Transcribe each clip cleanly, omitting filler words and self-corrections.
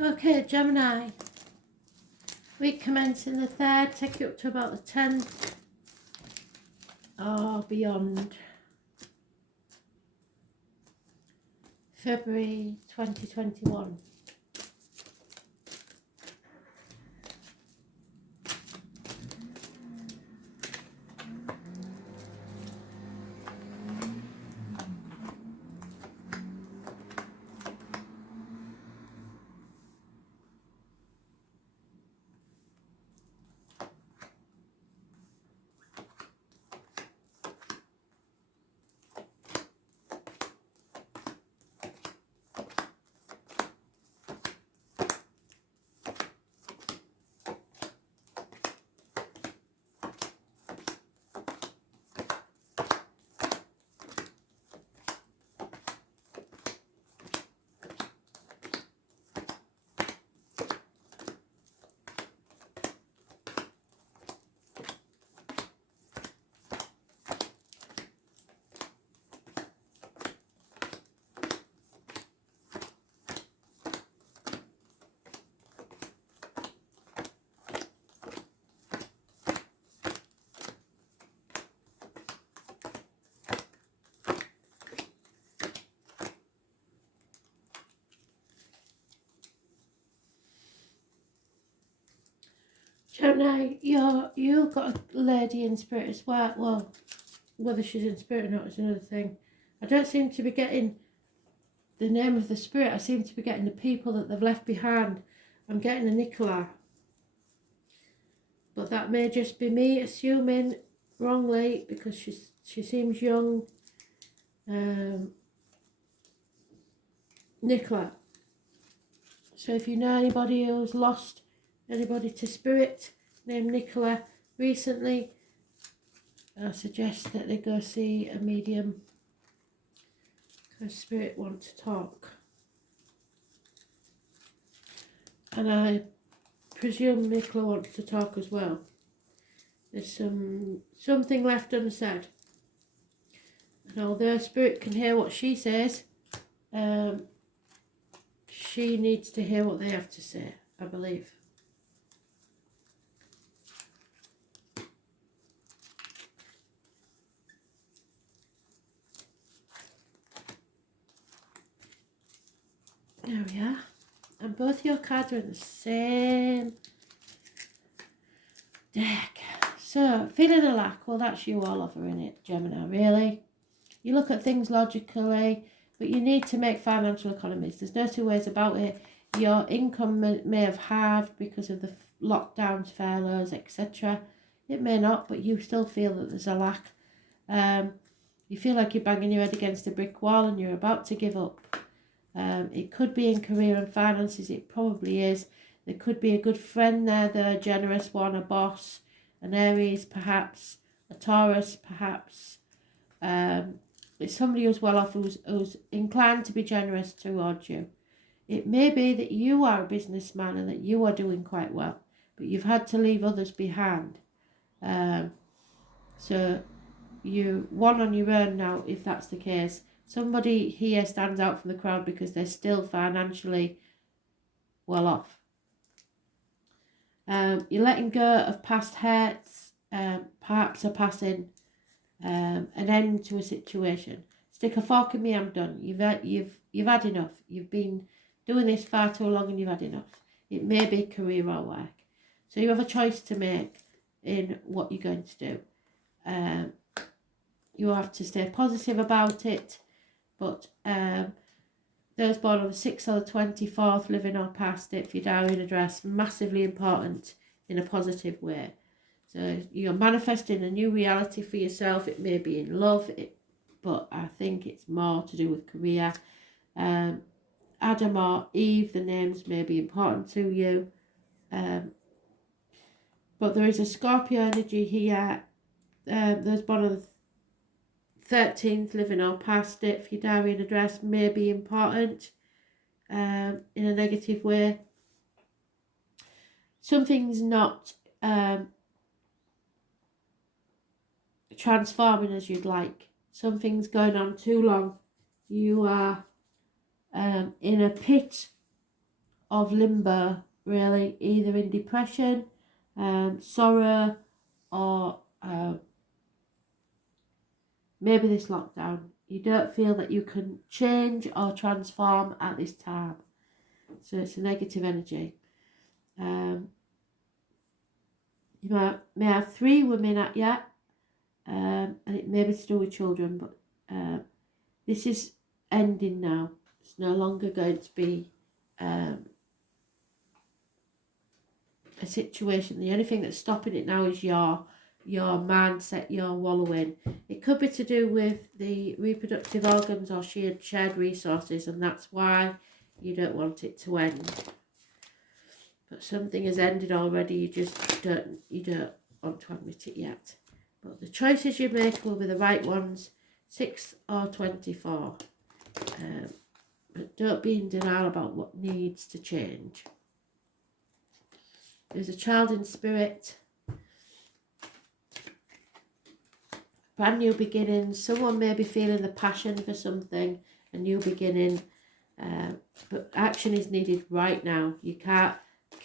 Okay, Gemini. Week commencing the 3rd, take you up to about the 10th or beyond. February 2021. Gemini, you've got a lady in spirit as well. Well, whether she's in spirit or not is another thing. I don't seem to be getting the name of the spirit. I seem to be getting the people that they've left behind. I'm getting a Nicola. But that may just be me assuming wrongly because she seems young. Nicola. So if you know anybody who's lost anybody to spirit named Nicola recently, I suggest that they go see a medium because spirit want to talk. And I presume Nicola wants to talk as well. There's something left unsaid. And although spirit can hear what she says, she needs to hear what they have to say, I believe. There we are. And both your cards are in the same deck. So, feeling a lack, well, that's you all over in it, Gemini, really. You look at things logically, but you need to make financial economies. There's no two ways about it. Your income may have halved because of the lockdowns, furloughs, etc. It may not, but you still feel that there's a lack. You feel like you're banging your head against a brick wall and you're about to give up. It could be in career and finances, it probably is. There could be a good friend there, the generous one, a boss, an Aries perhaps, a Taurus perhaps. It's somebody who's well off, who's inclined to be generous towards you. It may be that you are a businessman and that you are doing quite well, but you've had to leave others behind. So you one on your own now, if that's the case. Somebody here stands out from the crowd because they're still financially well off. You're letting go of past hurts, perhaps a passing, an end to a situation. Stick a fork in me, I'm done. You've had enough. You've been doing this far too long and you've had enough. It may be career or work. So you have a choice to make in what you're going to do. You have to stay positive about it. But those born on the 6th or the 24th, living or past it, for your diary and address, massively important in a positive way. So you're manifesting a new reality for yourself. It may be in love, but I think it's more to do with career. Adam or Eve, the names may be important to you. But there is a Scorpio energy here. Those born on the 13th, living or past it, for your diary and address, may be important in a negative way. Something's not transforming as you'd like. Something's going on too long. You are in a pit of limbo, really, either in depression, sorrow, or maybe this lockdown. You don't feel that you can change or transform at this time. So it's a negative energy. You may have 3 women at you, and it may be to do with children, but this is ending now. It's no longer going to be a situation. The only thing that's stopping it now is your mindset, your wallowing. It could be to do with the reproductive organs or shared resources, and that's why you don't want it to end. But something has ended already, you don't want to admit it yet. But the choices you make will be the right ones, 6 or 24. But don't be in denial about what needs to change. There's a child in spirit. Brand new beginnings. Someone may be feeling the passion for something, a new beginning. But action is needed right now. You can't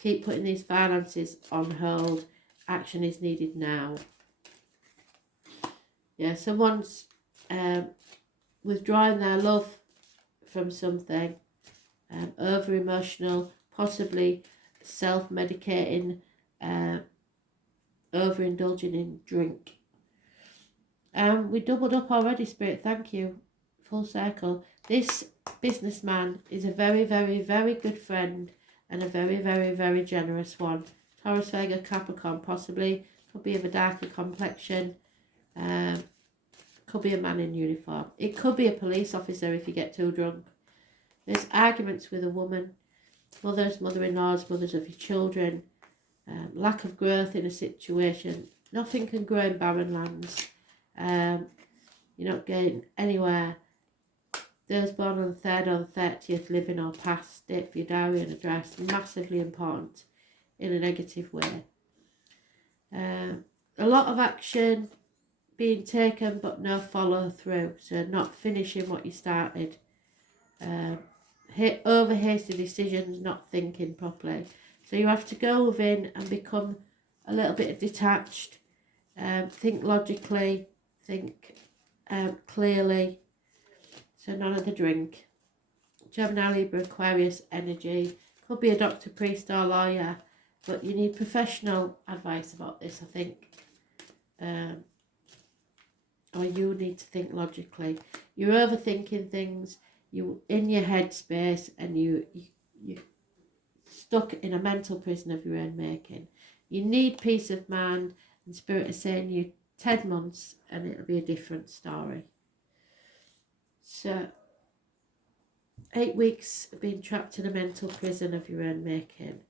keep putting these finances on hold. Action is needed now. Yeah, someone's withdrawing their love from something, over emotional, possibly self-medicating, overindulging in drink. We doubled up already, Spirit, thank you. Full circle. This businessman is a very, very, very good friend and a very, very, very generous one. Taurus, Virgo, Capricorn, possibly. Could be of a darker complexion. Could be a man in uniform. It could be a police officer if you get too drunk. There's arguments with a woman. Mothers, mother-in-laws, mothers of your children. Lack of growth in a situation. Nothing can grow in barren lands. You're not getting anywhere. Those born on the 3rd or the 30th, living or past, date for your diary and address, massively important in a negative way. A lot of action being taken but no follow through, so not finishing what you started. Over hasty decisions, not thinking properly. So you have to go within and become a little bit detached, think logically, think clearly. So none of the drink. Gemini, Libra, Aquarius energy. Could be a doctor, priest or lawyer, but you need professional advice about this, I think. Or you need to think logically. You're overthinking things. You're in your head space and you're stuck in a mental prison of your own making. You need peace of mind, and Spirit is saying you 10 months and it'll be a different story. So 8 weeks of being trapped in a mental prison of your own making.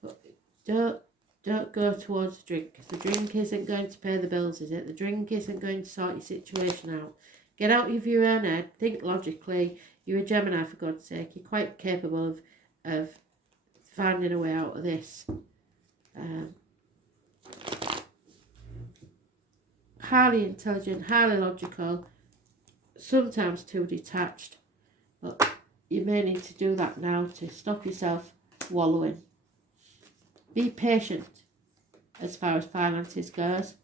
But don't go towards the drink. The drink isn't going to pay the bills, is it? The drink isn't going to sort your situation out. Get out of your own head. Think logically. You're a Gemini, for God's sake. You're quite capable of finding a way out of this. Highly intelligent, highly logical, sometimes too detached. But you may need to do that now to stop yourself wallowing. Be patient as far as finances goes.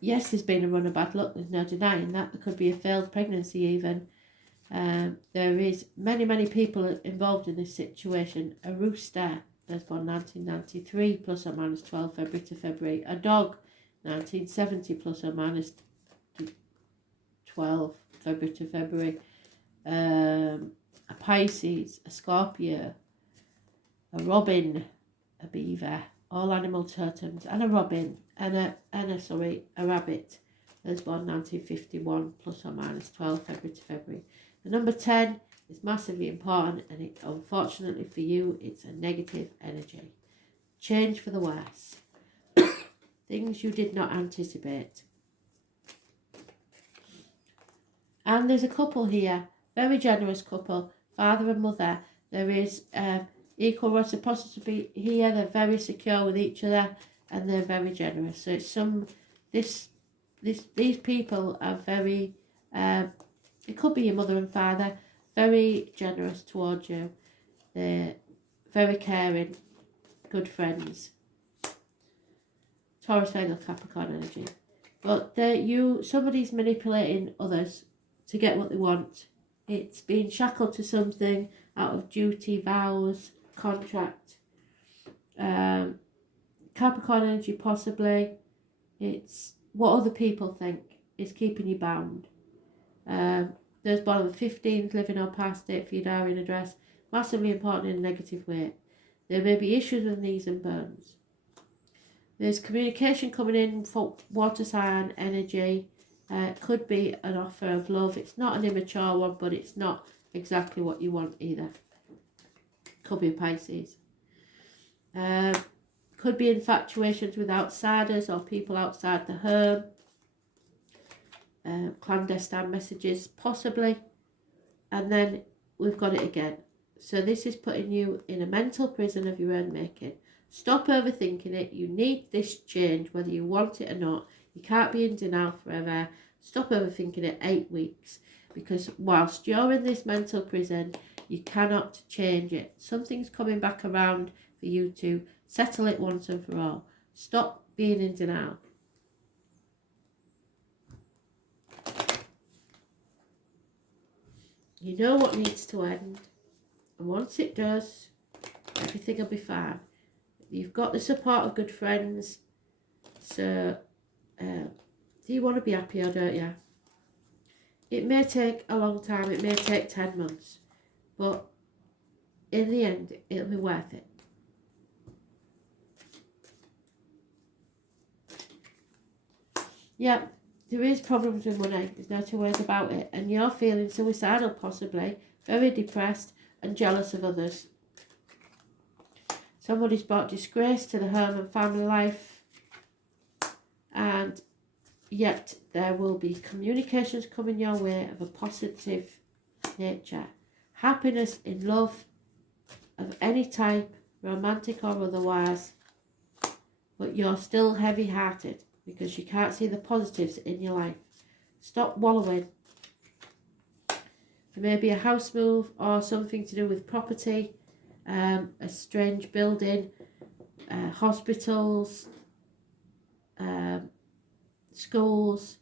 Yes, there's been a run of bad luck. There's no denying that. There could be a failed pregnancy even. There is many people involved in this situation. A rooster, that's born 1993, plus or minus 12 February to February. A dog, 1970, plus or minus 12 February to February. A Pisces, a Scorpio, a robin, a beaver, all animal totems, and a robin, and a rabbit. Those born 1951, plus or minus 12 February to February. The number 10 is massively important, and it, unfortunately for you, it's a negative energy. Change for the worse. Things you did not anticipate. And there's a couple here, very generous couple, father and mother. There is equal reciprocity here. They're very secure with each other and they're very generous. So it's these people are very, it could be your mother and father, very generous towards you. They're very caring, good friends. Taurus, Virgo, Capricorn energy. But somebody's manipulating others to get what they want. It's being shackled to something out of duty, vows, contract. Capricorn energy, possibly. It's what other people think is keeping you bound. There's born on the 15th, living or past date for your diary and address. Massively important in a negative way. There may be issues with knees and bones. There's communication coming in for water sign energy. Could be an offer of love. It's not an immature one, but it's not exactly what you want either. Could be a Pisces. Could be infatuations with outsiders or people outside the home. Clandestine messages, possibly. And then we've got it again. So this is putting you in a mental prison of your own making. Stop overthinking it. You need this change, whether you want it or not. You can't be in denial forever. Stop overthinking it 8 weeks. Because whilst you're in this mental prison, you cannot change it. Something's coming back around for you to settle it once and for all. Stop being in denial. You know what needs to end. And once it does, everything will be fine. You've got the support of good friends. So, do you want to be happy or don't you? It may take a long time. It may take 10 months. But in the end, it'll be worth it. Yeah, there is problems with money. There's no two ways about it. And you're feeling suicidal, possibly. Very depressed and jealous of others. Somebody's brought disgrace to the home and family life. And yet there will be communications coming your way of a positive nature. Happiness in love of any type, romantic or otherwise. But you're still heavy-hearted because you can't see the positives in your life. Stop wallowing. There may be a house move or something to do with property. A strange building, hospitals, schools,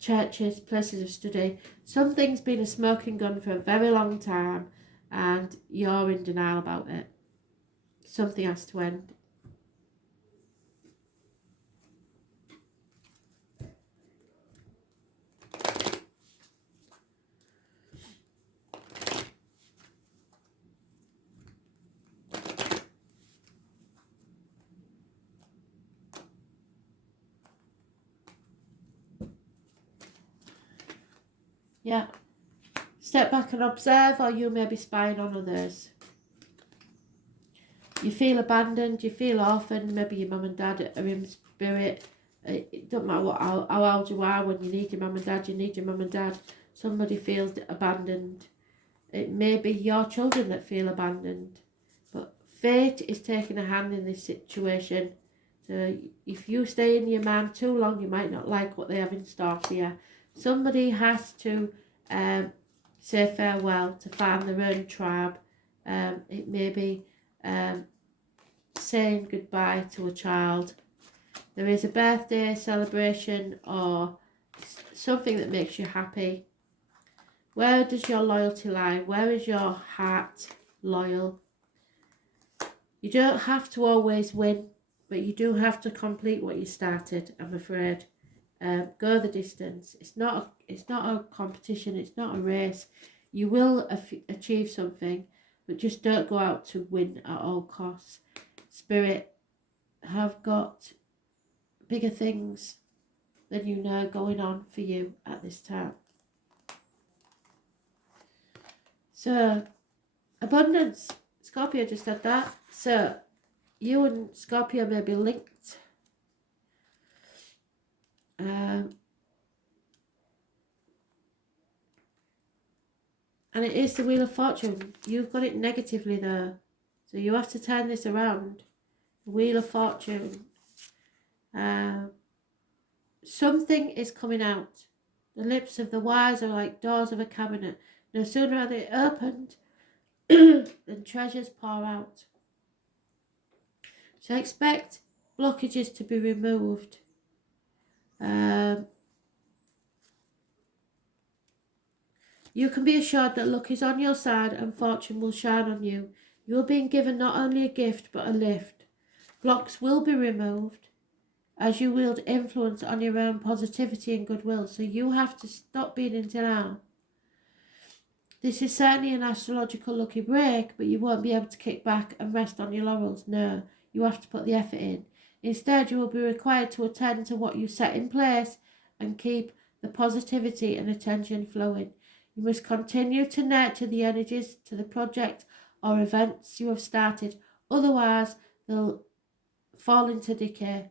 churches, places of study. Something's been a smoking gun for a very long time and you're in denial about it. Something has to end. Yeah. Step back and observe, or you may be spying on others. You feel abandoned, you feel orphaned, maybe your mum and dad are in spirit. It doesn't matter how old you are, when you need your mum and dad, you need your mum and dad. Somebody feels abandoned. It may be your children that feel abandoned. But fate is taking a hand in this situation. So if you stay in your man too long, you might not like what they have in store for you. Somebody has to say farewell to find their own tribe. It may be saying goodbye to a child. There is a birthday celebration or something that makes you happy. Where does your loyalty lie? Where is your heart loyal? You don't have to always win, but you do have to complete what you started, I'm afraid. Go the distance. It's not a competition. It's not a race. You will achieve something, but just don't go out to win at all costs. Spirit have got bigger things than you know going on for you at this time. So, abundance. Scorpio just had that. So, you and Scorpio may be linked. And it is the Wheel of Fortune. You've got it negatively though. So you have to turn this around. The Wheel of Fortune. Something is coming out. The lips of the wise are like doors of a cabinet. No sooner are they opened than treasures pour out. So expect blockages to be removed. You can be assured that luck is on your side and fortune will shine on you. You are being given not only a gift but a lift. Blocks will be removed as you wield influence on your own positivity and goodwill. So you have to stop being in denial. This is certainly an astrological lucky break, but you won't be able to kick back and rest on your laurels. No, you have to put the effort in. Instead, you will be required to attend to what you set in place and keep the positivity and attention flowing. You must continue to nurture the energies to the project or events you have started. Otherwise, they'll fall into decay.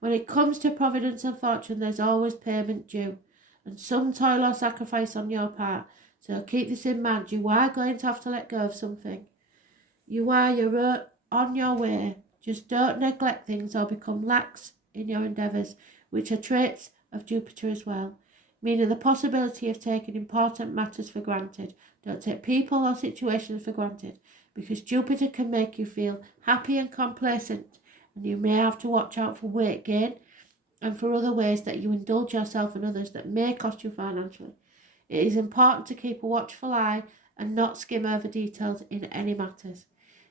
When it comes to providence and fortune, there's always payment due, and some toil or sacrifice on your part. So keep this in mind. You are going to have to let go of something. You're on your way. Just don't neglect things or become lax in your endeavours, which are traits of Jupiter as well, meaning the possibility of taking important matters for granted. Don't take people or situations for granted, because Jupiter can make you feel happy and complacent, and you may have to watch out for weight gain and for other ways that you indulge yourself and others that may cost you financially. It is important to keep a watchful eye and not skim over details in any matters.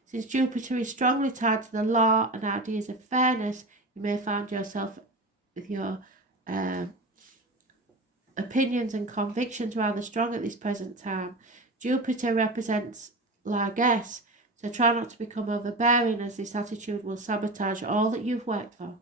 Since Jupiter is strongly tied to the law and ideas of fairness, you may find yourself with your opinions and convictions rather strong at this present time. Jupiter represents largesse, so try not to become overbearing, as this attitude will sabotage all that you've worked for.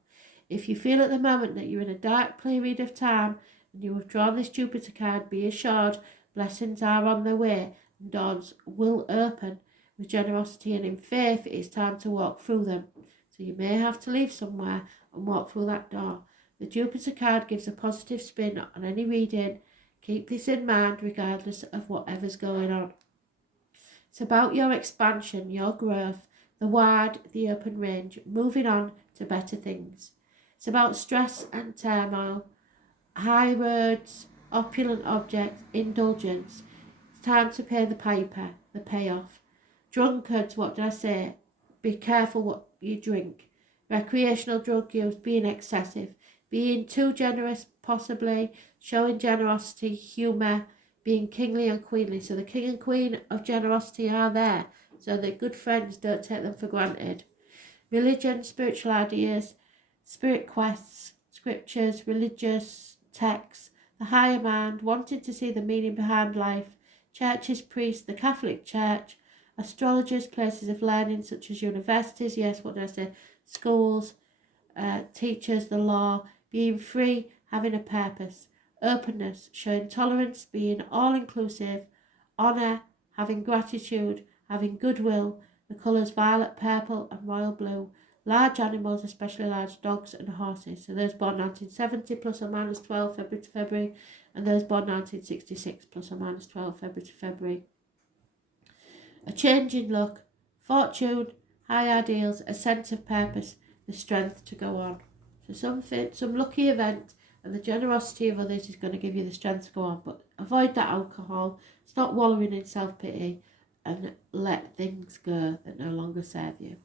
If you feel at the moment that you're in a dark period of time and you have drawn this Jupiter card, be assured blessings are on their way and doors will open. With generosity and in faith, it is time to walk through them. So you may have to leave somewhere and walk through that door. The Jupiter card gives a positive spin on any reading. Keep this in mind regardless of whatever's going on. It's about your expansion, your growth, the wide, the open range, moving on to better things. It's about stress and turmoil, high roads, opulent objects, indulgence. It's time to pay the piper, the payoff. Drunkards, what did I say? Be careful what you drink. Recreational drug use, being excessive, being too generous, possibly, showing generosity, humour, being kingly and queenly. So the king and queen of generosity are there, so they're good friends, don't take them for granted. Religion, spiritual ideas, spirit quests, scriptures, religious texts, the higher mind, wanting to see the meaning behind life, churches, priests, the Catholic Church, astrologers, places of learning such as universities, yes, what did I say, schools, teachers, the law, being free, having a purpose, openness, showing tolerance, being all-inclusive, honour, having gratitude, having goodwill, the colours violet, purple and royal blue, large animals, especially large dogs and horses. So those born 1970 plus or minus 12 February to February, and those born 1966 plus or minus 12 February to February. A change in luck, fortune, high ideals, a sense of purpose, the strength to go on. So some lucky event, and the generosity of others is going to give you the strength to go on. But avoid that alcohol, stop wallowing in self-pity, and let things go that no longer serve you.